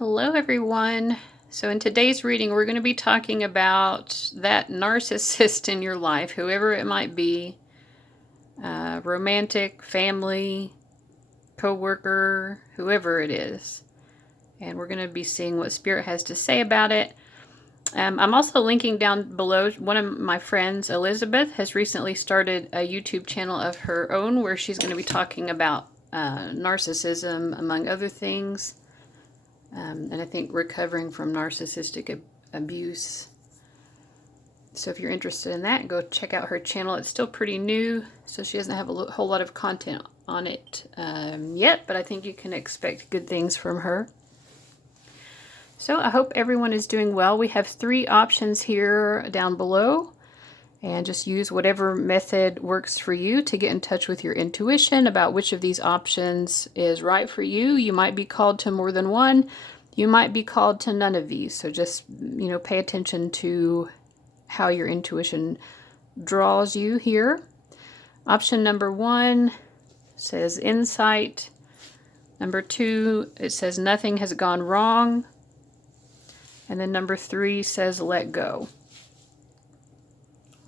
Hello everyone. So in today's reading we're going to be talking about that narcissist in your life, whoever it might be, romantic, family, co-worker, whoever it is. And we're going to be seeing what Spirit has to say about it. I'm also linking down below, one of my friends, Elizabeth, has recently started a YouTube channel of her own where she's going to be talking about narcissism, among other things. And I think recovering from narcissistic abuse. So if you're interested in that, go check out her channel. It's still pretty new, so she doesn't have a whole lot of content on it yet, but I think you can expect good things from her. So I hope everyone is doing well. We have 3 options here down below, and just use whatever method works for you to get in touch with your intuition about which of these options is right for you. You might be called to more than one. You might be called to none of these. So just, pay attention to how your intuition draws you here. Option number 1 says insight. Number 2, it says nothing has gone wrong. And then number 3 says let go.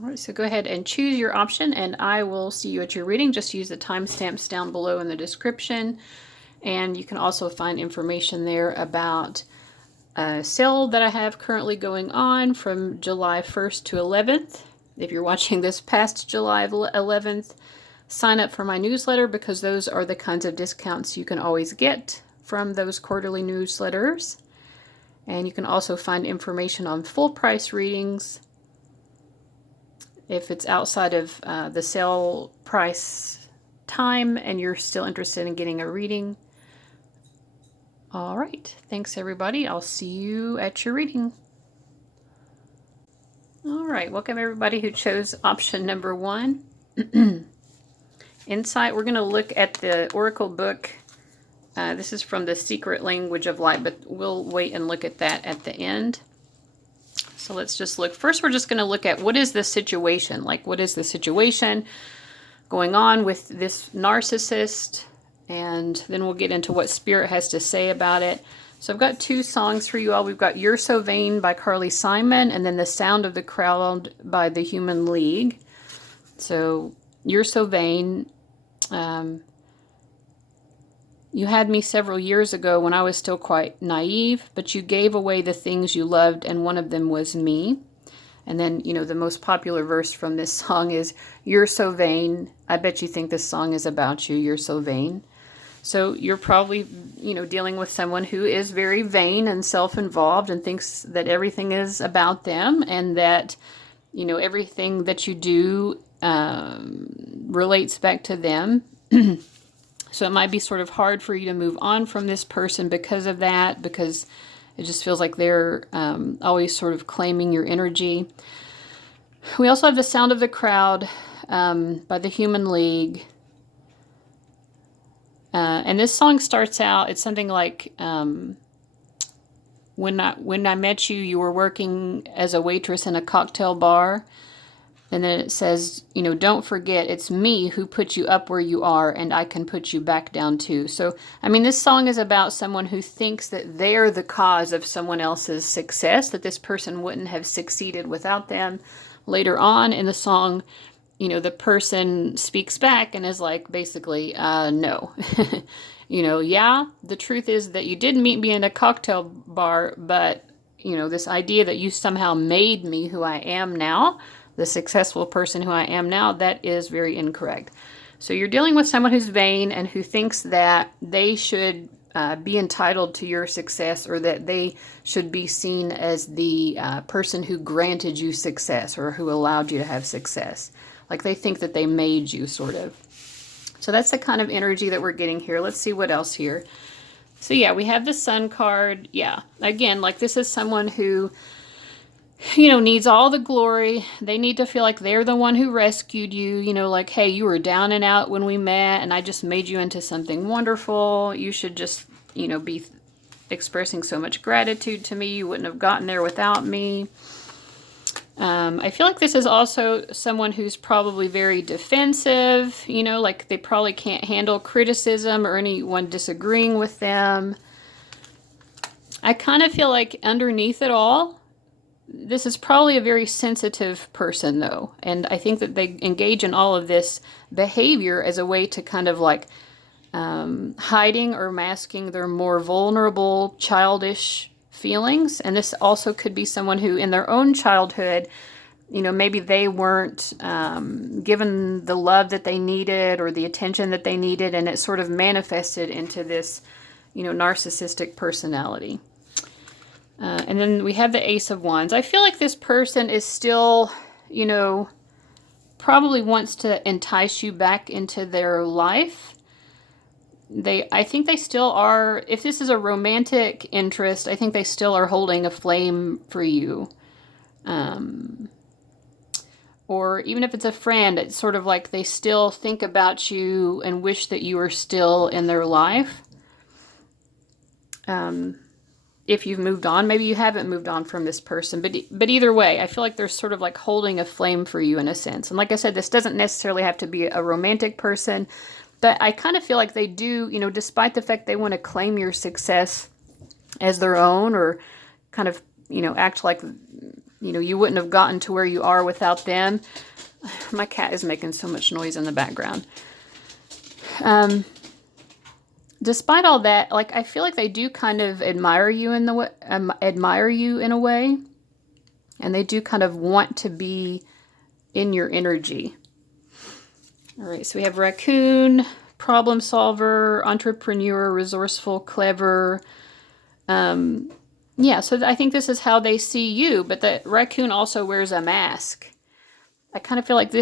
All right, so go ahead and choose your option, and I will see you at your reading. Just use the timestamps down below in the description. And you can also find information there about a sale that I have currently going on from July 1st to 11th. If you're watching this past July 11th, sign up for my newsletter, because those are the kinds of discounts you can always get from those quarterly newsletters. And you can also find information on full price readings if it's outside of the sale price time and you're still interested in getting a reading. All right, thanks everybody. I'll see you at your reading. All right, welcome everybody who chose option number 1. Insight, we're going to look at the Oracle book. This is from the Secret Language of Light, but we'll wait and look at that at the end. So let's just look. First, we're just going to look at what is the situation? Like, what is the situation going on with this narcissist? And then we'll get into what Spirit has to say about it. So I've got 2 songs for you all. We've got You're So Vain by Carly Simon, and then The Sound of the Crowd by the Human League. So You're So Vain. You had me several years ago when I was still quite naive, but you gave away the things you loved, and one of them was me. And then, the most popular verse from this song is, You're so vain. I bet you think this song is about you. You're so vain. So you're probably, dealing with someone who is very vain and self-involved and thinks that everything is about them, and that, everything that you do relates back to them. So it might be sort of hard for you to move on from this person because of that, because it just feels like they're always sort of claiming your energy. We also have The Sound of the Crowd by the Human League. And this song starts out, it's something like, when I met you, you were working as a waitress in a cocktail bar. And then it says, don't forget, it's me who put you up where you are, and I can put you back down too. So, this song is about someone who thinks that they're the cause of someone else's success, that this person wouldn't have succeeded without them. Later on in the song, the person speaks back and is like, basically, no. Yeah, the truth is that you did meet me in a cocktail bar, but, this idea that you somehow made me who I am now, the successful person who I am now, that is very incorrect. So you're dealing with someone who's vain and who thinks that they should be entitled to your success, or that they should be seen as the person who granted you success, or who allowed you to have success. Like they think that they made you, sort of. So that's the kind of energy that we're getting here. Let's see what else here. So yeah, we have the Sun card. Yeah, again, like this is someone who needs all the glory. They need to feel like they're the one who rescued you. Like, hey, you were down and out when we met, and I just made you into something wonderful. You should just, be expressing so much gratitude to me. You wouldn't have gotten there without me. I feel like this is also someone who's probably very defensive. Like they probably can't handle criticism or anyone disagreeing with them. I kind of feel like underneath it all, this is probably a very sensitive person, though. And I think that they engage in all of this behavior as a way to kind of like hiding or masking their more vulnerable, childish feelings. And this also could be someone who, in their own childhood, maybe they weren't given the love that they needed or the attention that they needed, and it sort of manifested into this, narcissistic personality. And then we have the Ace of Wands. I feel like this person is still, probably wants to entice you back into their life. I think they still are, if this is a romantic interest, I think they still are holding a flame for you. Or even if it's a friend, it's sort of like they still think about you and wish that you were still in their life. If you've moved on, maybe you haven't moved on from this person, but either way, I feel like they're sort of like holding a flame for you in a sense. And like I said, this doesn't necessarily have to be a romantic person, but I kind of feel like they do, despite the fact they want to claim your success as their own, or kind of, act like, you wouldn't have gotten to where you are without them. My cat is making so much noise in the background. Despite all that, like, I feel like they do kind of admire you in a way, and they do kind of want to be in your energy. All right, so we have raccoon, problem solver, entrepreneur, resourceful, clever. Yeah, so I think this is how they see you, but the raccoon also wears a mask. I kind of feel like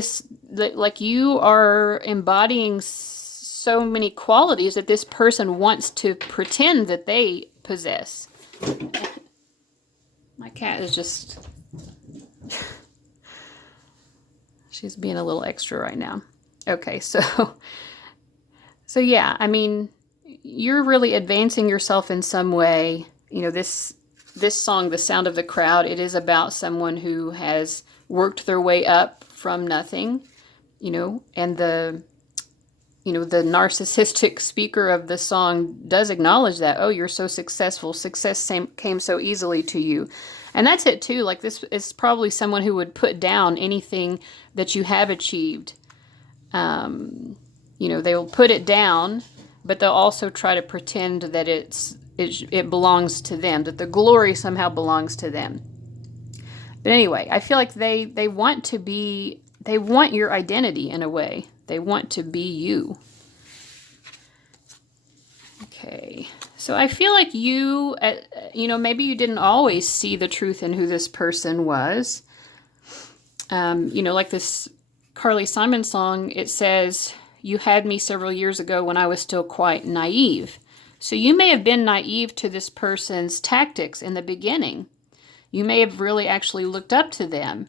like you are embodying so many qualities that this person wants to pretend that they possess. My cat is just... she's being a little extra right now. Okay, so yeah, I mean, you're really advancing yourself in some way. This song, The Sound of the Crowd, it is about someone who has worked their way up from nothing, and the narcissistic speaker of the song does acknowledge that. Oh, you're so successful. Success came so easily to you. And that's it too. Like, this is probably someone who would put down anything that you have achieved. They will put it down, but they'll also try to pretend that it belongs to them, that the glory somehow belongs to them. But anyway, I feel like they want your identity in a way. They want to be you. Okay, so I feel like you, maybe you didn't always see the truth in who this person was. Like this Carly Simon song, it says, "You had me several years ago when I was still quite naive." So you may have been naive to this person's tactics in the beginning. You may have really actually looked up to them.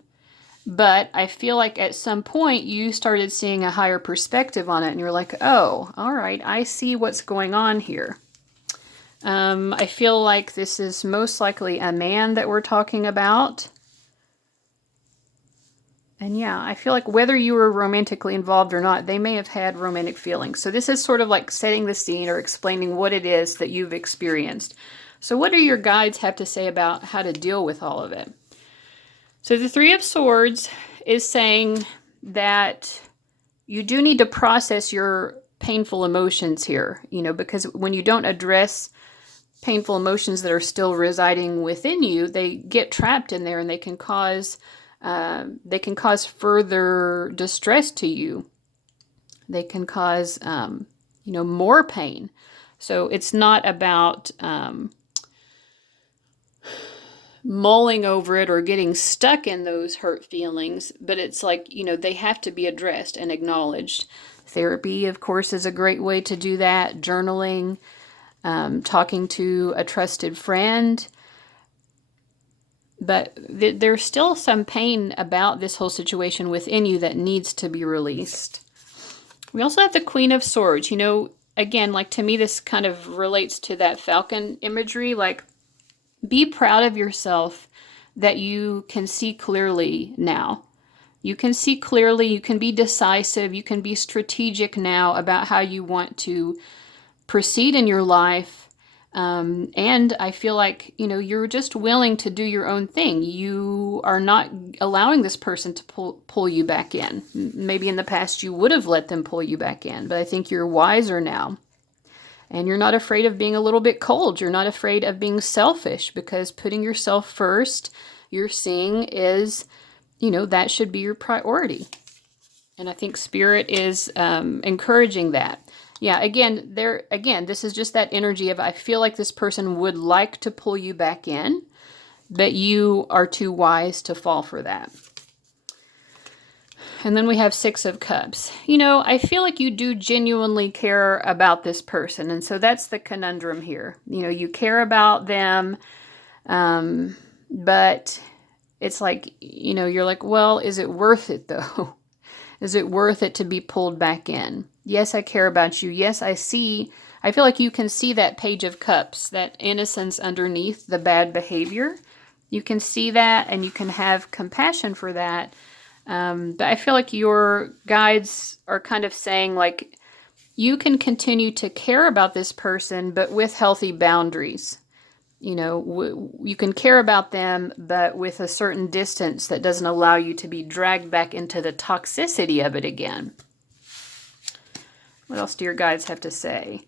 But I feel like at some point you started seeing a higher perspective on it, and you're like, oh, all right, I see what's going on here. I feel like this is most likely a man that we're talking about. And yeah, I feel like whether you were romantically involved or not, they may have had romantic feelings. So this is sort of like setting the scene or explaining what it is that you've experienced. So what do your guides have to say about how to deal with all of it? So the Three of Swords is saying that you do need to process your painful emotions here, because when you don't address painful emotions that are still residing within you, they get trapped in there, and they can cause further distress to you. They can cause, more pain. So it's not about mulling over it or getting stuck in those hurt feelings, but it's like, they have to be addressed and acknowledged. Therapy, of course, is a great way to do that. Journaling, talking to a trusted friend. But there's still some pain about this whole situation within you that needs to be released. We also have the Queen of Swords. Again, like, to me, this kind of relates to that falcon imagery. Like, be proud of yourself that you can see clearly now. You can see clearly, you can be decisive, you can be strategic now about how you want to proceed in your life. And I feel like, you're just willing to do your own thing. You are not allowing this person to pull you back in. Maybe in the past you would have let them pull you back in, but I think you're wiser now. And you're not afraid of being a little bit cold. You're not afraid of being selfish, because putting yourself first, you're seeing is, that should be your priority. And I think Spirit is encouraging that. Yeah, again, this is just that energy of, I feel like this person would like to pull you back in, but you are too wise to fall for that. And then we have Six of Cups. I feel like you do genuinely care about this person. And so that's the conundrum here. You care about them, but it's like, you're like, well, is it worth it though? Is it worth it to be pulled back in? Yes, I care about you. Yes, I feel like you can see that Page of Cups, that innocence underneath the bad behavior. You can see that, and you can have compassion for that. But I feel like your guides are kind of saying, like, you can continue to care about this person, but with healthy boundaries. You can care about them, but with a certain distance that doesn't allow you to be dragged back into the toxicity of it again. What else do your guides have to say?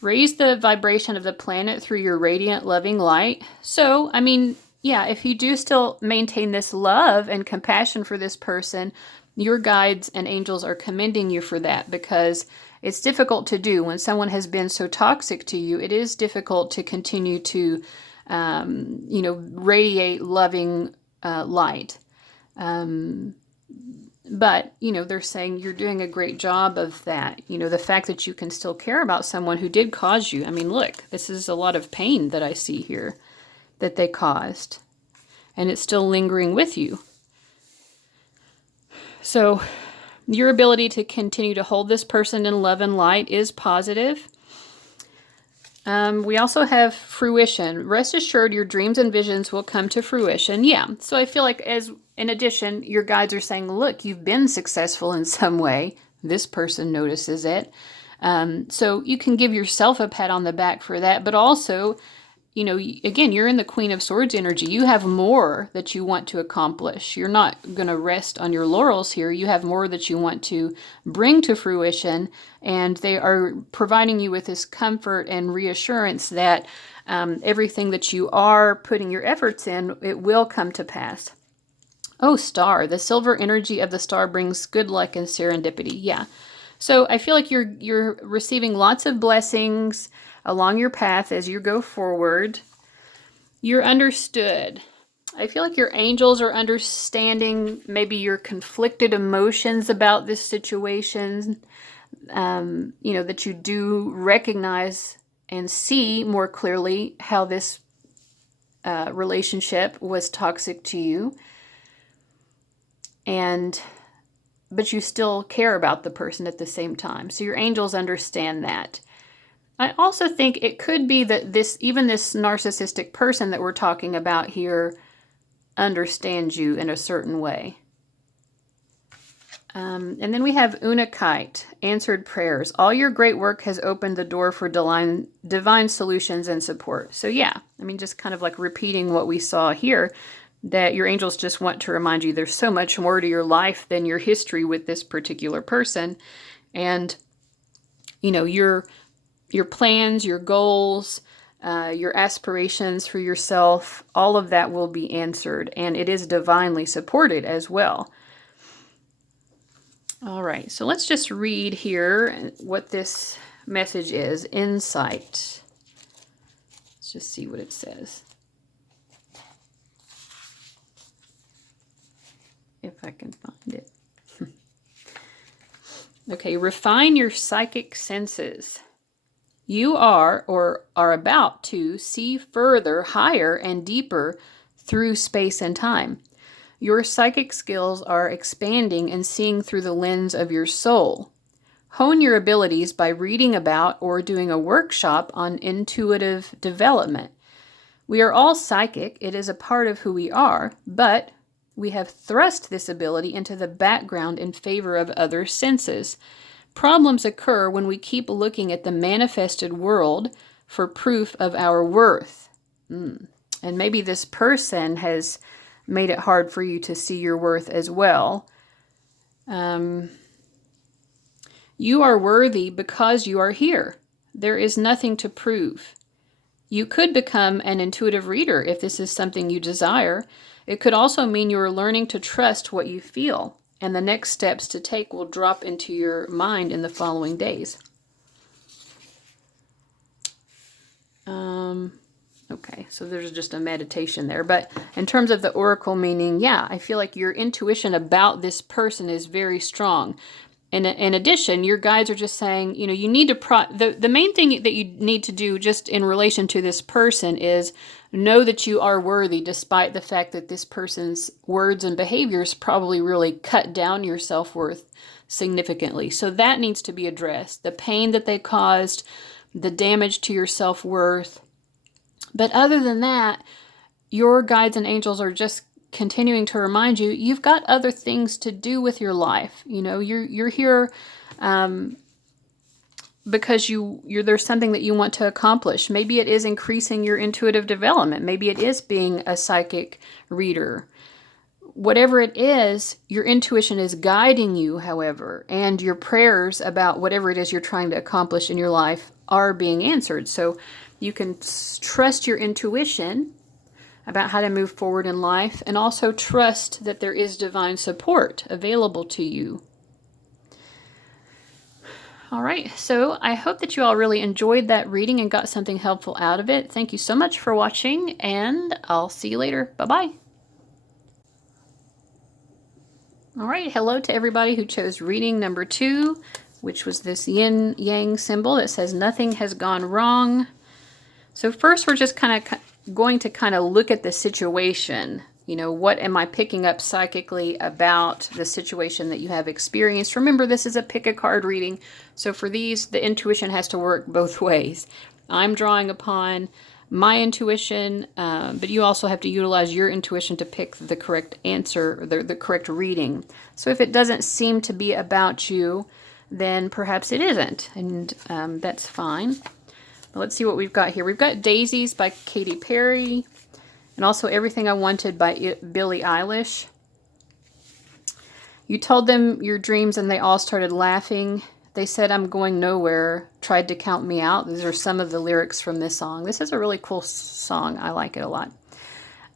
Raise the vibration of the planet through your radiant, loving light. So, if you do still maintain this love and compassion for this person, your guides and angels are commending you for that, because it's difficult to do when someone has been so toxic to you. It is difficult to continue to, radiate loving light. But, they're saying you're doing a great job of that. The fact that you can still care about someone who did cause you. Look, this is a lot of pain that I see here that they caused. And it's still lingering with you. So your ability to continue to hold this person in love and light is positive. We also have fruition. Rest assured your dreams and visions will come to fruition. Yeah, so I feel like in addition, your guides are saying, look, you've been successful in some way. This person notices it. So you can give yourself a pat on the back for that, but also, again, you're in the Queen of Swords energy. You have more that you want to accomplish. You're not going to rest on your laurels here. You have more that you want to bring to fruition, and they are providing you with this comfort and reassurance that everything that you are putting your efforts in, it will come to pass. Oh, star. The silver energy of the star brings good luck and serendipity. Yeah. So I feel like you're receiving lots of blessings along your path as you go forward. You're understood. I feel like your angels are understanding maybe your conflicted emotions about this situation, that you do recognize and see more clearly how this relationship was toxic to you. But you still care about the person at the same time. So your angels understand that. I also think it could be that this narcissistic person that we're talking about here understands you in a certain way. And then we have Unakite, answered prayers. All your great work has opened the door for divine solutions and support. So yeah, just kind of like repeating what we saw here, that your angels just want to remind you there's so much more to your life than your history with this particular person. And, your plans, your goals, your aspirations for yourself, all of that will be answered, and it is divinely supported as well. All right, so let's just read here what this message is. Insight. Let's just see what it says. If I can find it. Okay, refine your psychic senses. You are or are about to see further, higher, and deeper through space and time. Your psychic skills are expanding and seeing through the lens of your soul. Hone your abilities by reading about or doing a workshop on intuitive development. We are all psychic. It is a part of who we are, but we have thrust this ability into the background in favor of other senses. Problems occur when we keep looking at the manifested world for proof of our worth. And maybe this person has made it hard for you to see your worth as well. You are worthy because you are here. There is nothing to prove. You could become an intuitive reader if this is something you desire. It could also mean you are learning to trust what you feel, and the next steps to take will drop into your mind in the following days. Okay, so there's just a meditation there. But in terms of the oracle meaning, yeah, I feel like your intuition about this person is very strong. And in addition, your guides are just saying, you know, you need to, the main thing that you need to do just in relation to this person is know that you are worthy, despite the fact that this person's words and behaviors probably really cut down your self-worth significantly. So that needs to be addressed. The pain that they caused, the damage to your self-worth. But other than that, your guides and angels are just continuing to remind you, you've got other things to do with your life. You know, you're here because there's something that you want to accomplish. Maybe it is increasing your intuitive development. Maybe it is being a psychic reader. Whatever it is, your intuition is guiding you, however, and your prayers about whatever it is you're trying to accomplish in your life are being answered. So you can trust your intuition about how to move forward in life, and also trust that there is divine support available to you. All right, so I hope that you all really enjoyed that reading and got something helpful out of it. Thank you so much for watching, and I'll see you later. Bye-bye. All right, hello to everybody who chose reading number 2, which was this yin-yang symbol that says nothing has gone wrong. So first we're just going to look at the situation. You know, what am I picking up psychically about the situation that you have experienced? Remember, this is a pick a card reading. So for these, the intuition has to work both ways. I'm drawing upon my intuition, but you also have to utilize your intuition to pick the correct answer, the correct reading. So if it doesn't seem to be about you, then perhaps it isn't, and that's fine. Let's see what we've got here. We've got Daisies by Katy Perry, and also Everything I Wanted by Billie Eilish. You told them your dreams and they all started laughing. They said, I'm going nowhere, tried to count me out. These are some of the lyrics from this song. This is a really cool song. I like it a lot.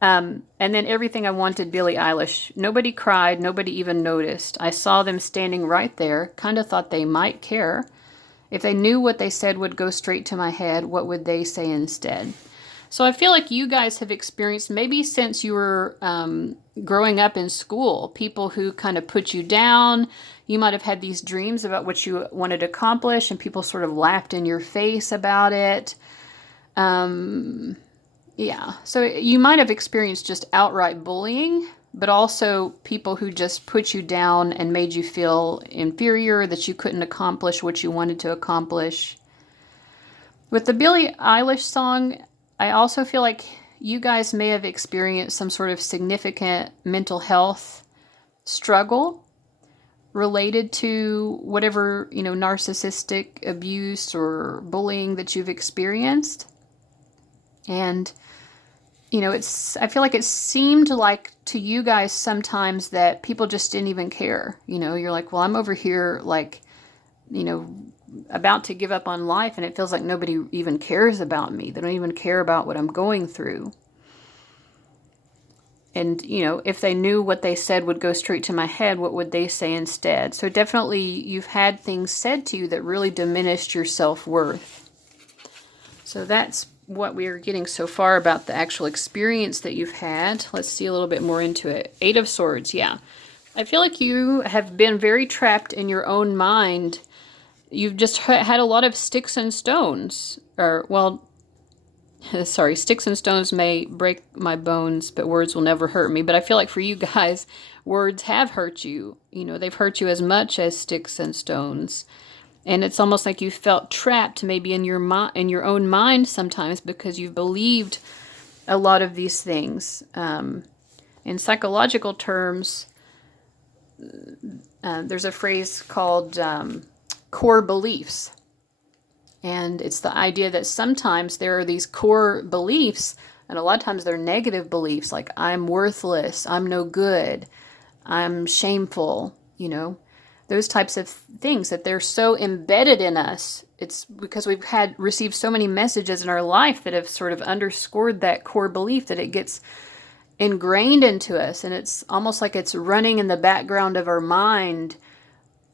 And then Everything I Wanted, Billie Eilish. Nobody cried, nobody even noticed. I saw them standing right there, kind of thought they might care. If they knew what they said would go straight to my head, what would they say instead? So I feel like you guys have experienced, maybe since you were growing up in school, people who kind of put you down. You might have had these dreams about what you wanted to accomplish, and people sort of laughed in your face about it. Yeah, so you might have experienced just outright bullying, but also people who just put you down and made you feel inferior, that you couldn't accomplish what you wanted to accomplish. With the Billie Eilish song, I also feel like you guys may have experienced some sort of significant mental health struggle related to whatever, you know, narcissistic abuse or bullying that you've experienced. And you know, I feel like it seemed like to you guys sometimes that people just didn't even care. You know, you're like, well, I'm over here, like, you know, about to give up on life, and it feels like nobody even cares about me. They don't even care about what I'm going through. And, you know, if they knew what they said would go straight to my head, what would they say instead? So definitely you've had things said to you that really diminished your self-worth. So that's what we are getting so far about the actual experience that you've had. Let's see a little bit more into it. 8 of Swords, yeah. I feel like you have been very trapped in your own mind. You've just had a lot of sticks and stones. Or, well, sorry, sticks and stones may break my bones, but words will never hurt me. But I feel like for you guys, words have hurt you. You know, they've hurt you as much as sticks and stones. And it's almost like you felt trapped maybe in your own mind sometimes because you've believed a lot of these things. In psychological terms, there's a phrase called core beliefs. And it's the idea that sometimes there are these core beliefs, and a lot of times they're negative beliefs, like I'm worthless, I'm no good, I'm shameful, those types of things, that they're so embedded in us. It's because we've received so many messages in our life that have sort of underscored that core belief, that it gets ingrained into us, and it's almost like it's running in the background of our mind,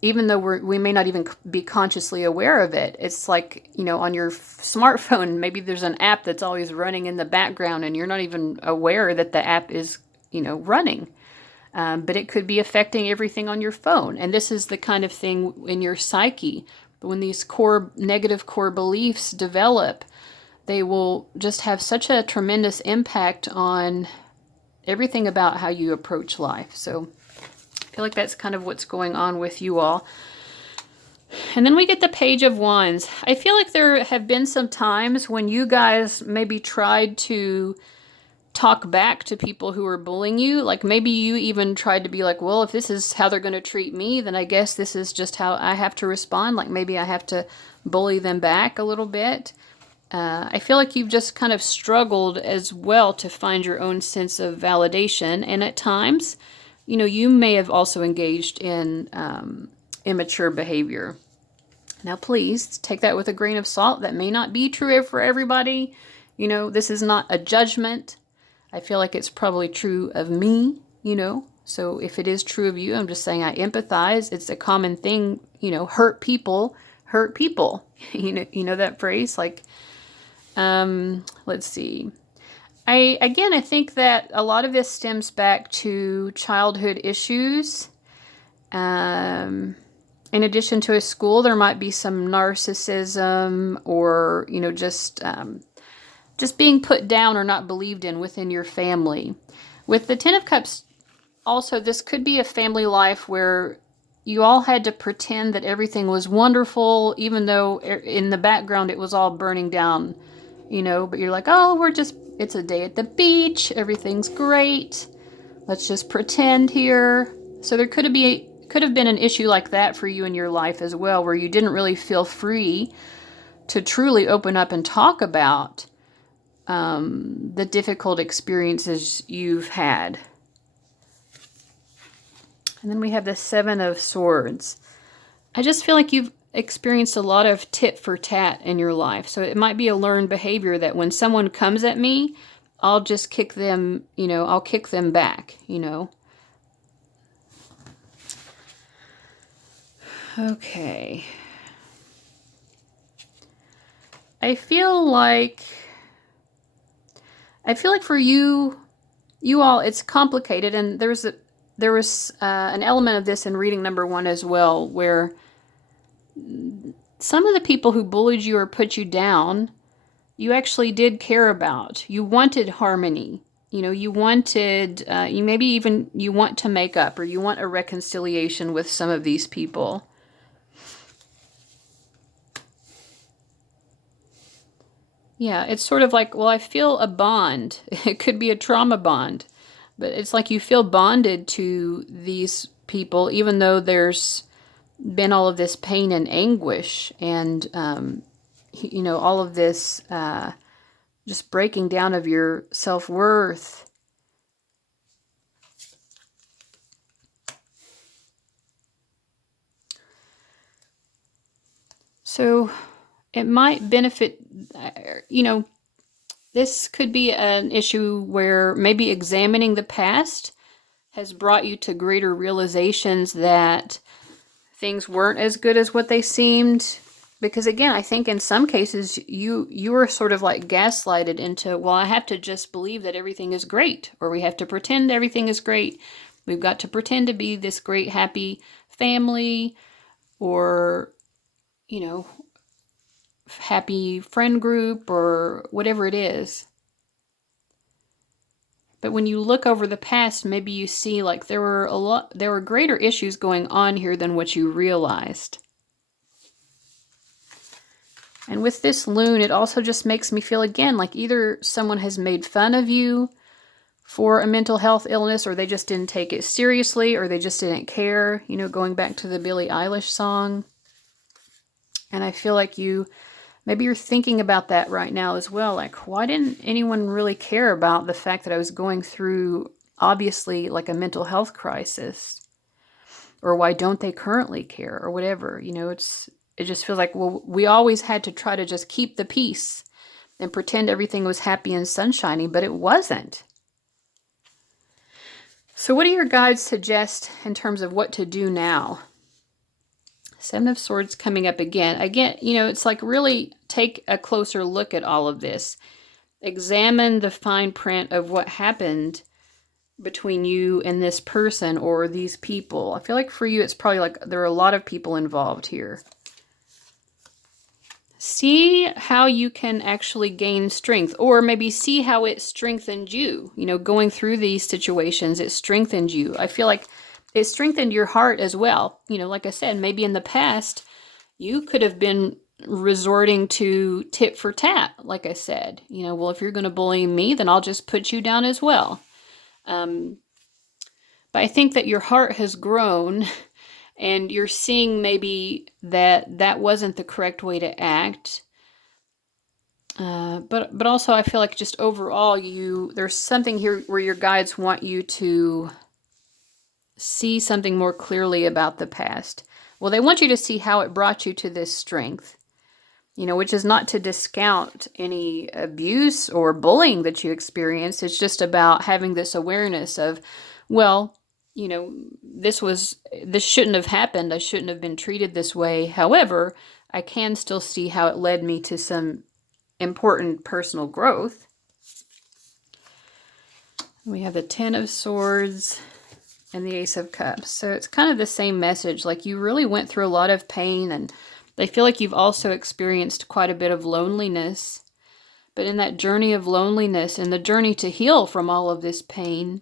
even though we may not even be consciously aware of it. It's like, on your smartphone, maybe there's an app that's always running in the background and you're not even aware that the app is, running. But it could be affecting everything on your phone. And this is the kind of thing in your psyche. When these negative core beliefs develop, they will just have such a tremendous impact on everything about how you approach life. So I feel like that's kind of what's going on with you all. And then we get the Page of Wands. I feel like there have been some times when you guys maybe tried to talk back to people who are bullying you. Like maybe you even tried to be like, well, if this is how they're going to treat me, then I guess this is just how I have to respond. Like maybe I have to bully them back a little bit. I feel like you've just kind of struggled as well to find your own sense of validation. And at times, you may have also engaged in immature behavior. Now, please take that with a grain of salt. That may not be true for everybody. This is not a judgment. I feel like it's probably true of me, So if it is true of you, I'm just saying I empathize. It's a common thing, hurt people hurt people. You know that phrase? Like, let's see. I think that a lot of this stems back to childhood issues. In addition to a school, there might be some narcissism or, just being put down or not believed in within your family. With the Ten of Cups, also, this could be a family life where you all had to pretend that everything was wonderful, even though in the background it was all burning down, but you're like, oh, it's a day at the beach, everything's great, let's just pretend here. So there could have been an issue like that for you in your life as well, where you didn't really feel free to truly open up and talk about the difficult experiences you've had. And then we have the Seven of Swords. I just feel like you've experienced a lot of tit for tat in your life. So it might be a learned behavior that when someone comes at me, I'll just kick them, I'll kick them back, Okay. I feel like for you all, it's complicated, and there was an element of this in reading number 1 as well, where some of the people who bullied you or put you down, you actually did care about. You wanted harmony. You wanted, you want to make up, or you want a reconciliation with some of these people. Yeah, it's sort of like, well, I feel a bond. It could be a trauma bond. But it's like you feel bonded to these people, even though there's been all of this pain and anguish and, all of this just breaking down of your self-worth. So it might benefit, this could be an issue where maybe examining the past has brought you to greater realizations that things weren't as good as what they seemed. Because again, I think in some cases you were sort of like gaslighted into, well, I have to just believe that everything is great, or we have to pretend everything is great. We've got to pretend to be this great, happy family, or, happy friend group, or whatever it is. But when you look over the past, maybe you see like there were greater issues going on here than what you realized. And with this Loon, it also just makes me feel again like either someone has made fun of you for a mental health illness, or they just didn't take it seriously, or they just didn't care, going back to the Billie Eilish song. And I feel like you Maybe you're thinking about that right now as well. Like, why didn't anyone really care about the fact that I was going through, obviously, like a mental health crisis? Or why don't they currently care? Or whatever. You know, it just feels like, well, we always had to try to just keep the peace and pretend everything was happy and sunshiny, but it wasn't. So what do your guides suggest in terms of what to do now? Seven of Swords coming up again. Again, you know, it's like really take a closer look at all of this. Examine the fine print of what happened between you and this person or these people. I feel like for you, it's probably like there are a lot of people involved here. See how you can actually gain strength, or maybe see how it strengthened you. You know, going through these situations, it strengthened you. I feel like it strengthened your heart as well. You know, like I said, maybe in the past, you could have been resorting to tit for tat, like I said. You know, well, if you're going to bully me, then I'll just put you down as well. But I think that your heart has grown and you're seeing maybe that wasn't the correct way to act. But also I feel like just overall there's something here where your guides want you to see something more clearly about the past. Well, they want you to see how it brought you to this strength, you know, which is not to discount any abuse or bullying that you experienced. It's just about having this awareness of, well, you know, this shouldn't have happened. I shouldn't have been treated this way. However, I can still see how it led me to some important personal growth. We have the Ten of Swords and the Ace of Cups. So it's kind of the same message. Like you really went through a lot of pain, and they feel like you've also experienced quite a bit of loneliness. But in that journey of loneliness and the journey to heal from all of this pain,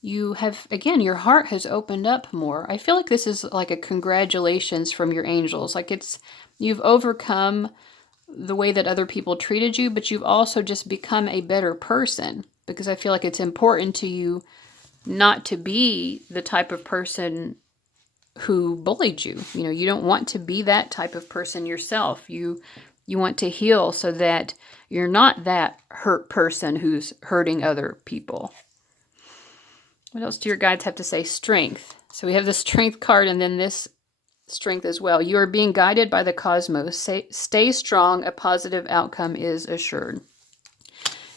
you have, again, your heart has opened up more. I feel like this is like a congratulations from your angels. Like you've overcome the way that other people treated you, but you've also just become a better person, because I feel like it's important to you not to be the type of person who bullied you. You know, you don't want to be that type of person yourself. You want to heal so that you're not that hurt person who's hurting other people. What else do your guides have to say? Strength. So we have the Strength card and then this strength as well. You are being guided by the cosmos. Stay strong. A positive outcome is assured.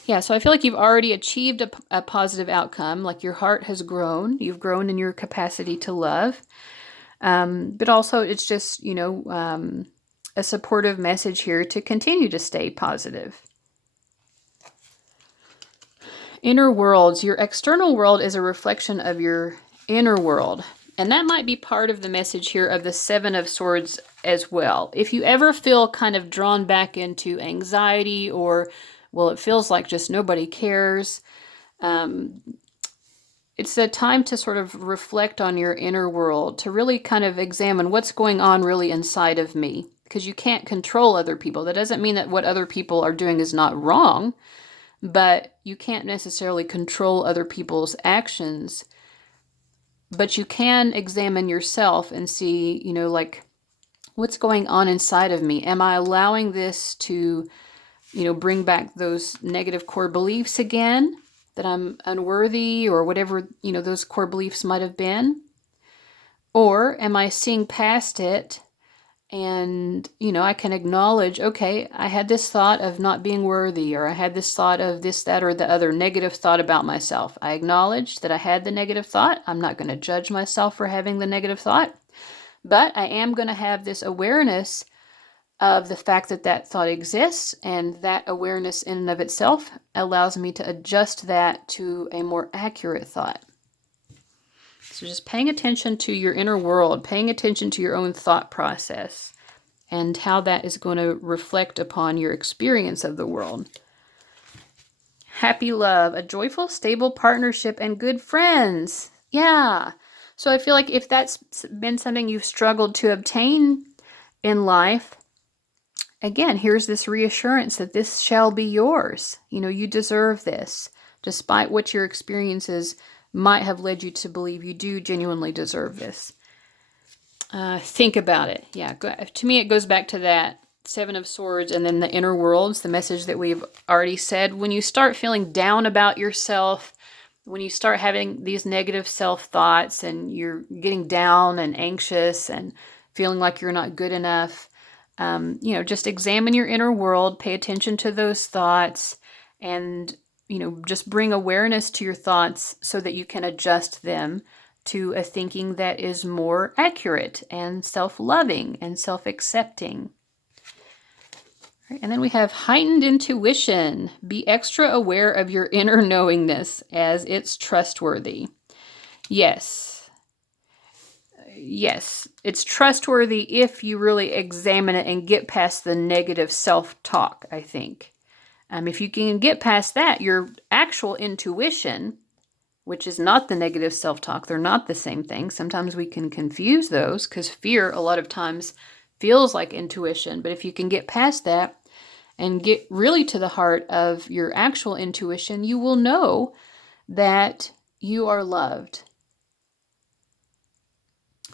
Yeah, so I feel like you've already achieved a positive outcome. Like your heart has grown. You've grown in your capacity to love. But also it's just, you know, a supportive message here to continue to stay positive. Inner worlds. Your external world is a reflection of your inner world. And that might be part of the message here of the Seven of Swords as well. If you ever feel kind of drawn back into anxiety or, well, it feels like just nobody cares, it's a time to sort of reflect on your inner world, to really kind of examine what's going on really inside of me. Because you can't control other people. That doesn't mean that what other people are doing is not wrong, but you can't necessarily control other people's actions. But you can examine yourself and see, you know, like, what's going on inside of me? Am I allowing this to, you know, bring back those negative core beliefs again? That I'm unworthy or whatever, you know, those core beliefs might have been? Or am I seeing past it and, you know, I can acknowledge, okay, I had this thought of not being worthy, or I had this thought of this, that, or the other negative thought about myself. I acknowledge that I had the negative thought. I'm not going to judge myself for having the negative thought, but I am going to have this awareness of the fact that that thought exists, and that awareness in and of itself allows me to adjust that to a more accurate thought. So just paying attention to your inner world, paying attention to your own thought process, and how that is going to reflect upon your experience of the world. Happy love, a joyful, stable partnership, and good friends. Yeah. So I feel like if that's been something you've struggled to obtain in life, again, here's this reassurance that this shall be yours. You know, you deserve this. Despite what your experiences might have led you to believe, you do genuinely deserve this. Think about it. Yeah, to me it goes back to that. Seven of Swords, and then the inner worlds, the message that we've already said. When you start feeling down about yourself, when you start having these negative self-thoughts and you're getting down and anxious and feeling like you're not good enough, just examine your inner world, pay attention to those thoughts, and, just bring awareness to your thoughts so that you can adjust them to a thinking that is more accurate and self-loving and self-accepting. Right, and then we have heightened intuition. Be extra aware of your inner knowingness as it's trustworthy. Yes, it's trustworthy if you really examine it and get past the negative self-talk, I think. If you can get past that, your actual intuition, which is not the negative self-talk, they're not the same thing. Sometimes we can confuse those because fear a lot of times feels like intuition. But if you can get past that and get really to the heart of your actual intuition, you will know that you are loved.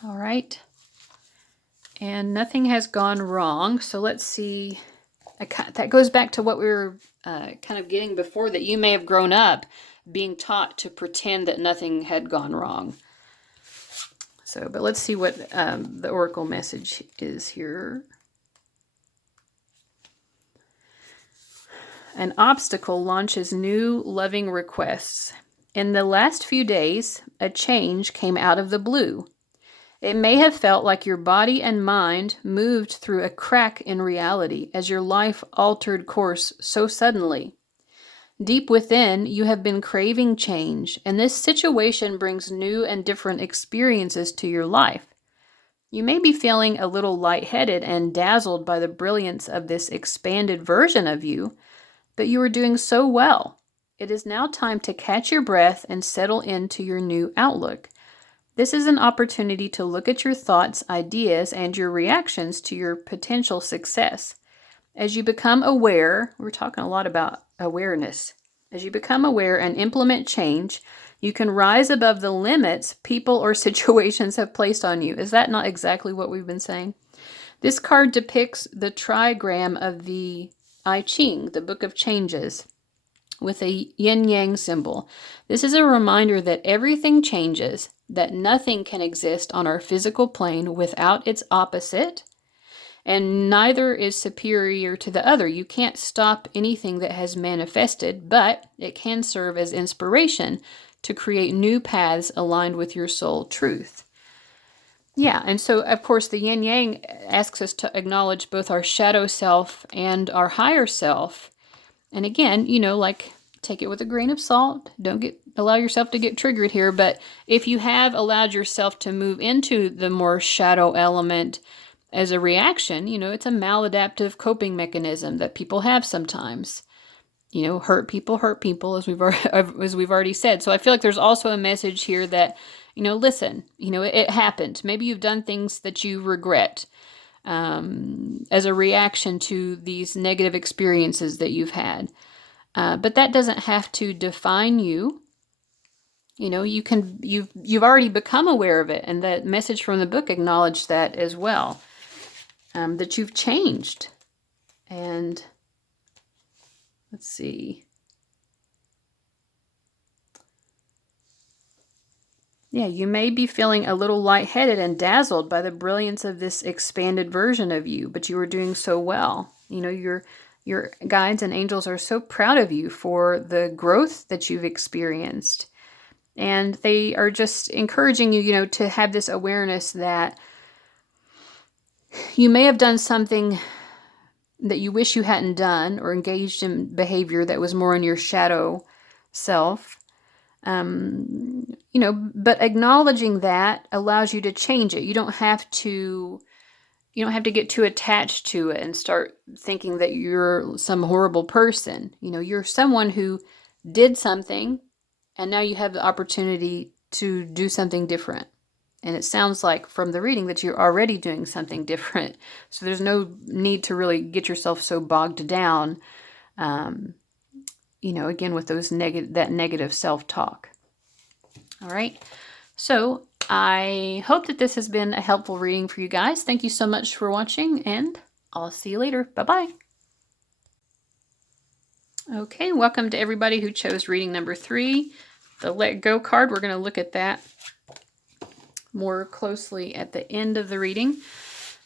All right. And nothing has gone wrong. So let's see. That goes back to what we were kind of getting before, that you may have grown up being taught to pretend that nothing had gone wrong. So, but let's see what the oracle message is here. An obstacle launches new loving requests. In the last few days, a change came out of the blue. It may have felt like your body and mind moved through a crack in reality as your life altered course so suddenly. Deep within, you have been craving change, and this situation brings new and different experiences to your life. You may be feeling a little lightheaded and dazzled by the brilliance of this expanded version of you, but you are doing so well. It is now time to catch your breath and settle into your new outlook. This is an opportunity to look at your thoughts, ideas, and your reactions to your potential success. As you become aware, we're talking a lot about awareness. As you become aware and implement change, you can rise above the limits people or situations have placed on you. Is that not exactly what we've been saying? This card depicts the trigram of the I Ching, the Book of Changes, with a yin-yang symbol. This is a reminder that everything changes, that nothing can exist on our physical plane without its opposite, and neither is superior to the other. You can't stop anything that has manifested, but it can serve as inspiration to create new paths aligned with your soul truth. Yeah, and so, of course, the yin-yang asks us to acknowledge both our shadow self and our higher self. And again, take it with a grain of salt. Don't allow yourself to get triggered here. But if you have allowed yourself to move into the more shadow element as a reaction, it's a maladaptive coping mechanism that people have sometimes. Hurt people, as we've already said. So I feel like there's also a message here that, listen, it happened. Maybe you've done things that you regret as a reaction to these negative experiences that you've had. But that doesn't have to define you. You've already become aware of it, and that message from the book acknowledged that as well. That you've changed. And let's see. Yeah, you may be feeling a little lightheaded and dazzled by the brilliance of this expanded version of you, but you are doing so well. Your guides and angels are so proud of you for the growth that you've experienced. And they are just encouraging you, to have this awareness that you may have done something that you wish you hadn't done, or engaged in behavior that was more in your shadow self. But acknowledging that allows you to change it. You don't have to get too attached to it and start thinking that you're some horrible person. You're someone who did something, and now you have the opportunity to do something different. And it sounds like from the reading that you're already doing something different. So there's no need to really get yourself so bogged down, again, with that negative self-talk. All right. So I hope that this has been a helpful reading for you guys. Thank you so much for watching, and I'll see you later. Bye-bye. Okay, welcome to everybody who chose reading number 3, the Let Go card. We're going to look at that more closely at the end of the reading.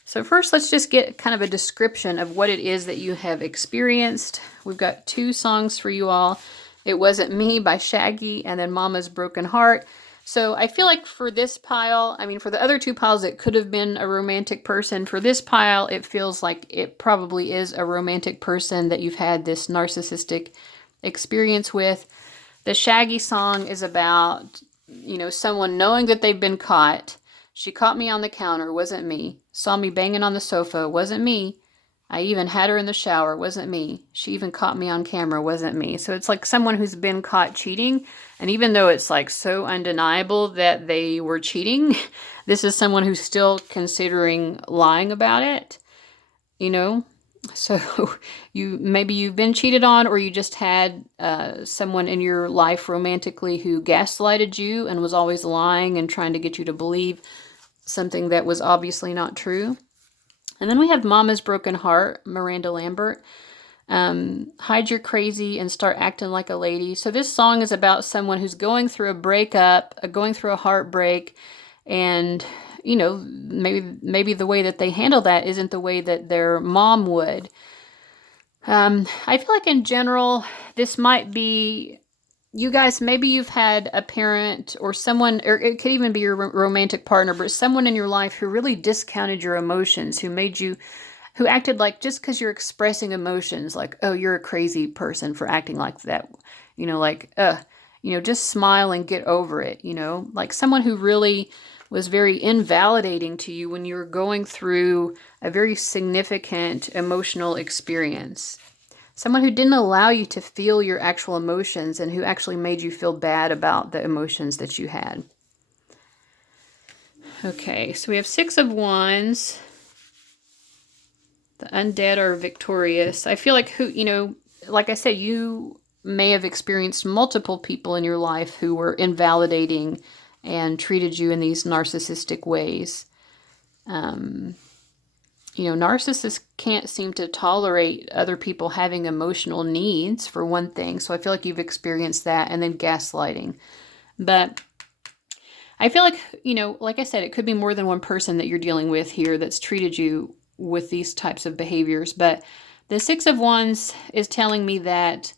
So first, let's just get kind of a description of what it is that you have experienced. We've got 2 songs for you all. It Wasn't Me by Shaggy, and then Mama's Broken Heart. So I feel like for this pile, I mean, for the other 2 piles, it could have been a romantic person. For this pile, it feels like it probably is a romantic person that you've had this narcissistic experience with. The Shaggy song is about, you know, someone knowing that they've been caught. She caught me on the counter, wasn't me. Saw me banging on the sofa, wasn't me. I even had her in the shower, wasn't me. She even caught me on camera, wasn't me. So it's like someone who's been caught cheating. And even though it's like so undeniable that they were cheating, this is someone who's still considering lying about it, you know? So maybe you've been cheated on, or you just had someone in your life romantically who gaslighted you and was always lying and trying to get you to believe something that was obviously not true. And then we have Mama's Broken Heart, Miranda Lambert. Hide your crazy and start acting like a lady. So this song is about someone who's going through a breakup, going through a heartbreak, and you know, maybe the way that they handle that isn't the way that their mom would. I feel like in general, this might be, you guys, maybe you've had a parent or someone, or it could even be your romantic partner, but someone in your life who really discounted your emotions, who acted like just because you're expressing emotions, like, oh, you're a crazy person for acting like that, you know, like, you know, just smile and get over it, you know, like someone who really was very invalidating to you when you were going through a very significant emotional experience. Someone who didn't allow you to feel your actual emotions and who actually made you feel bad about the emotions that you had. Okay, so we have 6 of Wands. The undead are victorious. I feel like you know, like I said, you may have experienced multiple people in your life who were invalidating and treated you in these narcissistic ways. You know, narcissists can't seem to tolerate other people having emotional needs, for one thing. So I feel like you've experienced that, and then gaslighting. But I feel like, you know, like I said, it could be more than one person that you're dealing with here that's treated you with these types of behaviors. But the 6 of Wands is telling me that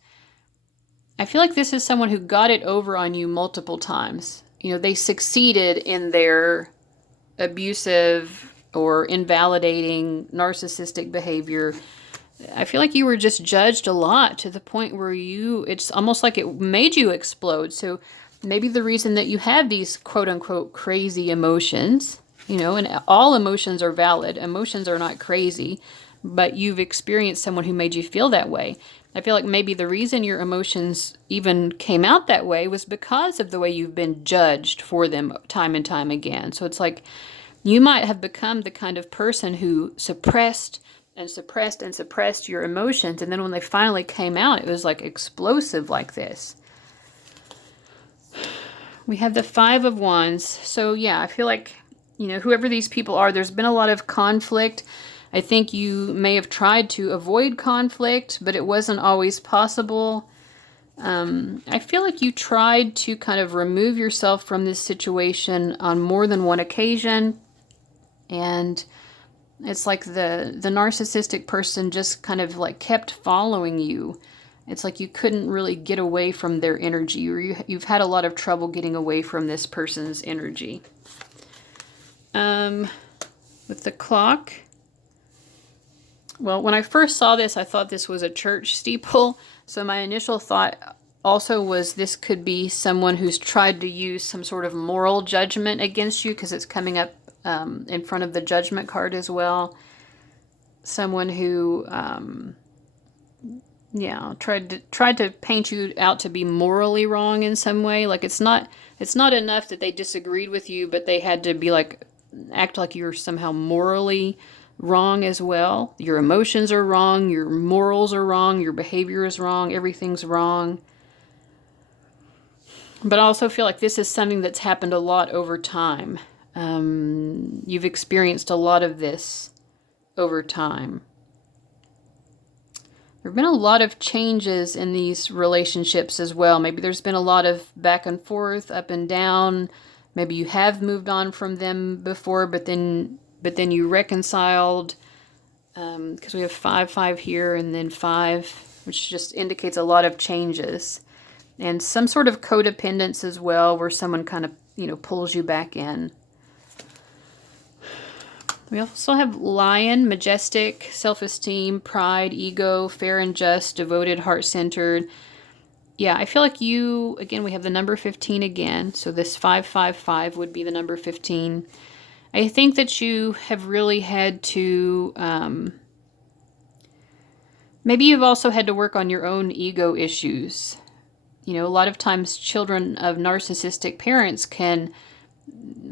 I feel like this is someone who got it over on you multiple times. You know, they succeeded in their abusive or invalidating narcissistic behavior. I feel like you were just judged a lot to the point where it's almost like it made you explode. So maybe the reason that you have these quote unquote crazy emotions, you know, and all emotions are valid. Emotions are not crazy, but you've experienced someone who made you feel that way. I feel like maybe the reason your emotions even came out that way was because of the way you've been judged for them time and time again. So it's like you might have become the kind of person who suppressed and suppressed and suppressed your emotions. And then when they finally came out, it was like explosive like this. We have the 5 of Wands. So yeah, I feel like, you know, whoever these people are, there's been a lot of conflict. I think you may have tried to avoid conflict, but it wasn't always possible. I feel like you tried to kind of remove yourself from this situation on more than one occasion. And it's like the narcissistic person just kind of like kept following you. It's like you couldn't really get away from their energy, or you've had a lot of trouble getting away from this person's energy. With the clock. Well, when I first saw this, I thought this was a church steeple. So my initial thought also was this could be someone who's tried to use some sort of moral judgment against you, because it's coming up in front of the judgment card as well. Someone who, tried to paint you out to be morally wrong in some way. Like it's not enough that they disagreed with you, but they had to be like, act like you're somehow morally wrong as well. Your emotions are wrong, your morals are wrong, your behavior is wrong, everything's wrong. But I also feel like this is something that's happened a lot over time. You've experienced a lot of this over time. There have been a lot of changes in these relationships as well. Maybe there's been a lot of back and forth, up and down. Maybe you have moved on from them before, but then you reconciled. Because we have 5, 5 here, and then 5, which just indicates a lot of changes. And some sort of codependence as well, where someone kind of, pulls you back in. We also have lion, majestic, self-esteem, pride, ego, fair and just, devoted, heart-centered. Yeah, I feel like you, again, we have the number 15 again. So this 555 would be the number 15. I think that you have really had to, maybe you've also had to work on your own ego issues. A lot of times children of narcissistic parents can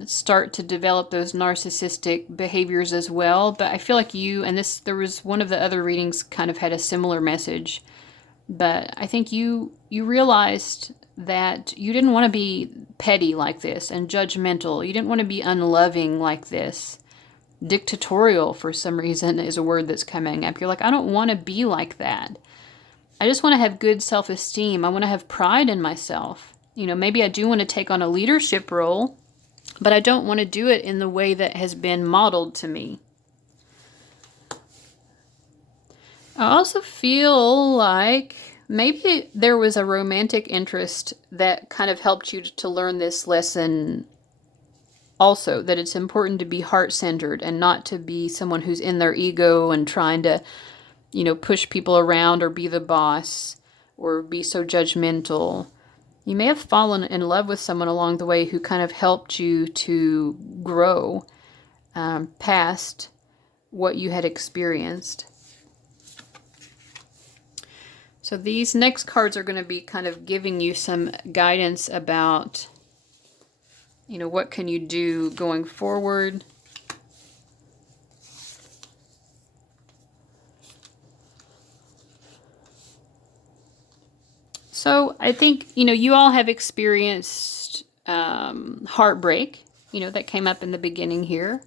start to develop those narcissistic behaviors as well. But I feel like you, and there was one of the other readings kind of had a similar message. But I think you realized that you didn't want to be petty like this and judgmental. You didn't want to be unloving like this. Dictatorial, for some reason, is a word that's coming up. You're like, I don't want to be like that. I just want to have good self-esteem. I want to have pride in myself. Maybe I do want to take on a leadership role, but I don't want to do it in the way that has been modeled to me. I also feel like maybe there was a romantic interest that kind of helped you to learn this lesson also, that it's important to be heart-centered and not to be someone who's in their ego and trying to, push people around or be the boss or be so judgmental. You may have fallen in love with someone along the way who kind of helped you to grow past what you had experienced. So these next cards are going to be kind of giving you some guidance about, what can you do going forward. So I think, you all have experienced heartbreak, that came up in the beginning here.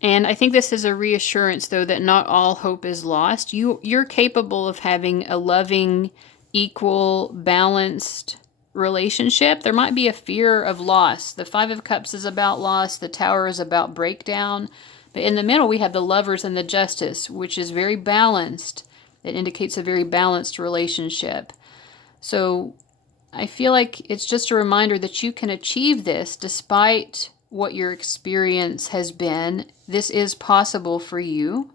And I think this is a reassurance, though, that not all hope is lost. You're capable of having a loving, equal, balanced relationship. There might be a fear of loss. The 5 of Cups is about loss. The Tower is about breakdown. But in the middle, we have the Lovers and the Justice, which is very balanced. It indicates a very balanced relationship. So I feel like it's just a reminder that you can achieve this despite what your experience has been. This is possible for you.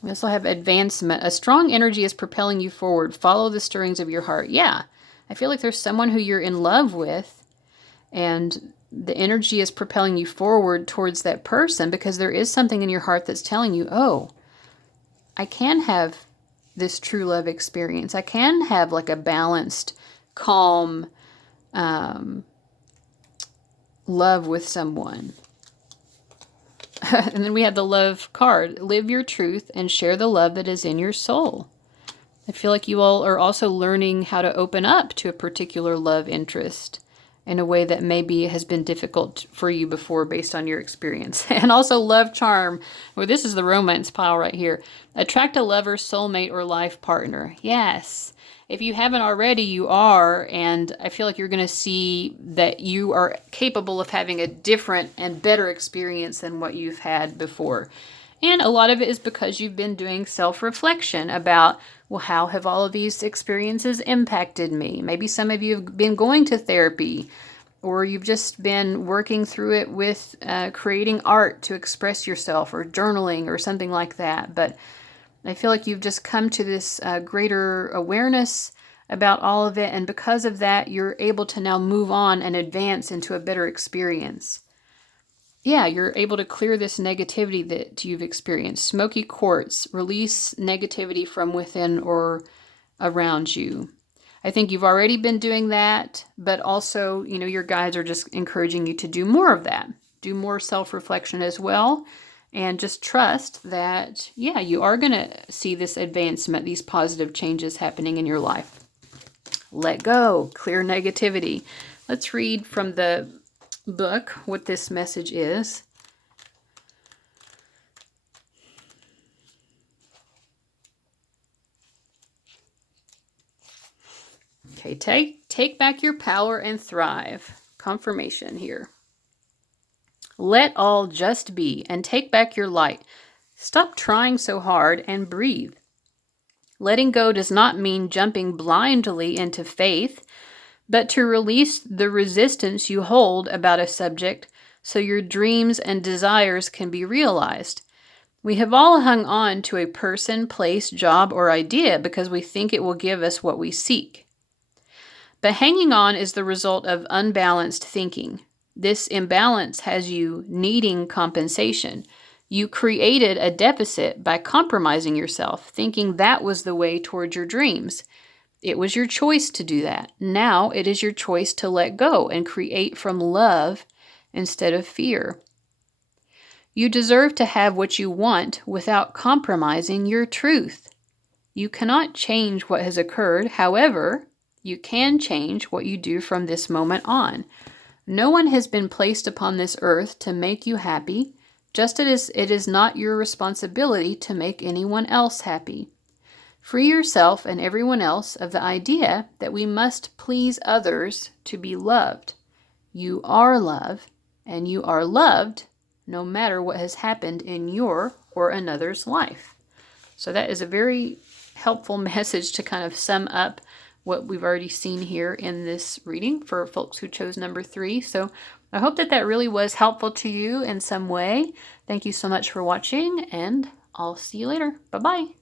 We also have advancement. A strong energy is propelling you forward. Follow the stirrings of your heart. Yeah, I feel like there's someone who you're in love with, and the energy is propelling you forward towards that person because there is something in your heart that's telling you, oh, I can have this true love experience. I can have like a balanced, calm love with someone. And then we have the Love card. Live your truth and share the love that is in your soul. I feel like you all are also learning how to open up to a particular love interest in a way that maybe has been difficult for you before based on your experience. And also Love charm. Well, this is the romance pile right here. Attract a lover, soulmate, or life partner. Yes. If you haven't already, you are, and I feel like you're going to see that you are capable of having a different and better experience than what you've had before. And a lot of it is because you've been doing self-reflection about, well, how have all of these experiences impacted me? Maybe some of you have been going to therapy, or you've just been working through it with creating art to express yourself, or journaling, or something like that. But I feel like you've just come to this greater awareness about all of it, and because of that, you're able to now move on and advance into a better experience. Yeah, you're able to clear this negativity that you've experienced. Smoky quartz, release negativity from within or around you. I think you've already been doing that, but also, your guides are just encouraging you to do more of that. Do more self-reflection as well. And just trust that, yeah, you are going to see this advancement, these positive changes happening in your life. Let go, clear negativity. Let's read from the book what this message is. Okay, take back your power and thrive. Confirmation here. Let all just be and take back your light. Stop trying so hard and breathe. Letting go does not mean jumping blindly into faith, but to release the resistance you hold about a subject so your dreams and desires can be realized. We have all hung on to a person, place, job, or idea because we think it will give us what we seek. But hanging on is the result of unbalanced thinking. This imbalance has you needing compensation. You created a deficit by compromising yourself, thinking that was the way toward your dreams. It was your choice to do that. Now it is your choice to let go and create from love instead of fear. You deserve to have what you want without compromising your truth. You cannot change what has occurred. However, you can change what you do from this moment on. No one has been placed upon this earth to make you happy, just as it is not your responsibility to make anyone else happy. Free yourself and everyone else of the idea that we must please others to be loved. You are love, and you are loved no matter what has happened in your or another's life. So that is a very helpful message to kind of sum up what we've already seen here in this reading for folks who chose number 3. So I hope that really was helpful to you in some way. Thank you so much for watching, and I'll see you later. Bye-bye.